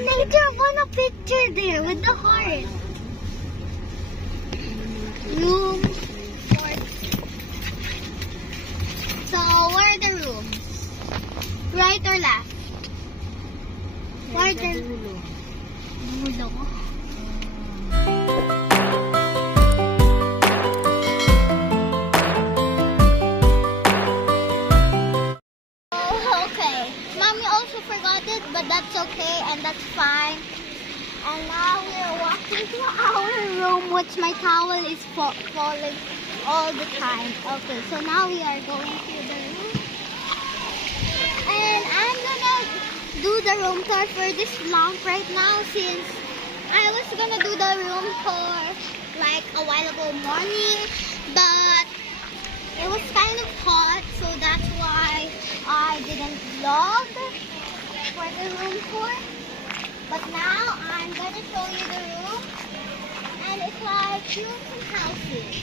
later I want a picture there with the heart. Room 4. So, where are the rooms? Right or left? Where are the rooms? Okay. Mommy also forgot it, but that's okay and that's fine. And now we're walking to our room, which my towel is falling all the time. Okay, so now we are going to the room. And I'm gonna do the room tour for this long right now, since I was gonna do the room tour like a while ago morning, but it was kind of hot, so that's why I didn't vlog for the room tour. But now I'm gonna show you the room, and it's like rooms and houses.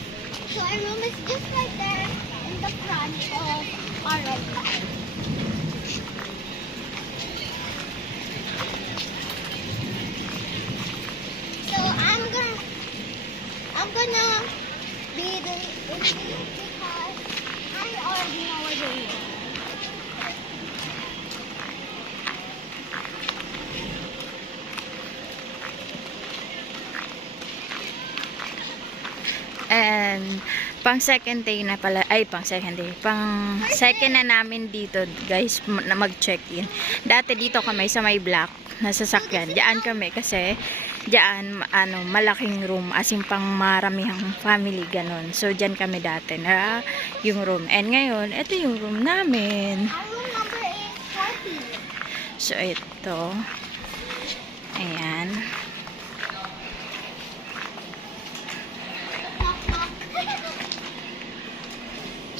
So our room is just right there in the front of our right side. So I'm gonna be the review because I already know where the room is. And pang second day na pala, pang second na namin dito guys na mag-check-in. Dati dito kami sa may block na sasakyan. Diyan kami kasi diyan malaking room, as in pang maramihang family ganon. So diyan kami dati na yung room. And ngayon, ito yung room namin. Our room number is 40. So ito. Ayan.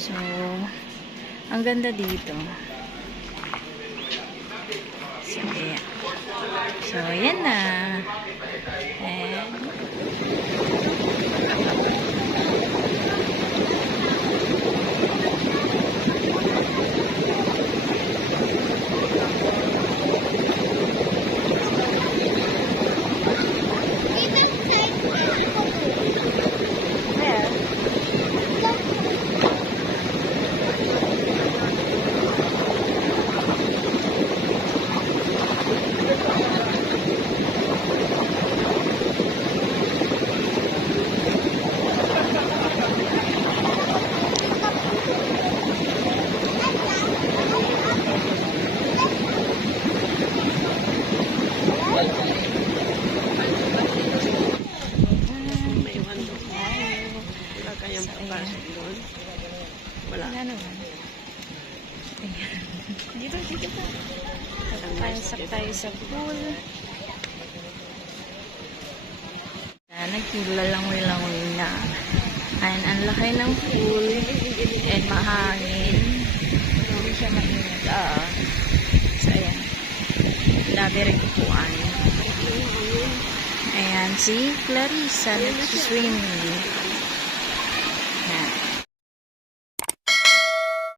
So, ang ganda dito. So, ayan. So, ayan na. And, wala naman. Ayan. Dito pa. Pasok tayo sa pool. Nagkilalangoy-langoy na. Ayan, ang laki ng pool. And mahangin. Hindi siya mainit. So, ayan. Dami rin kukuan. Ayan, si Clarissa nagsiswimming.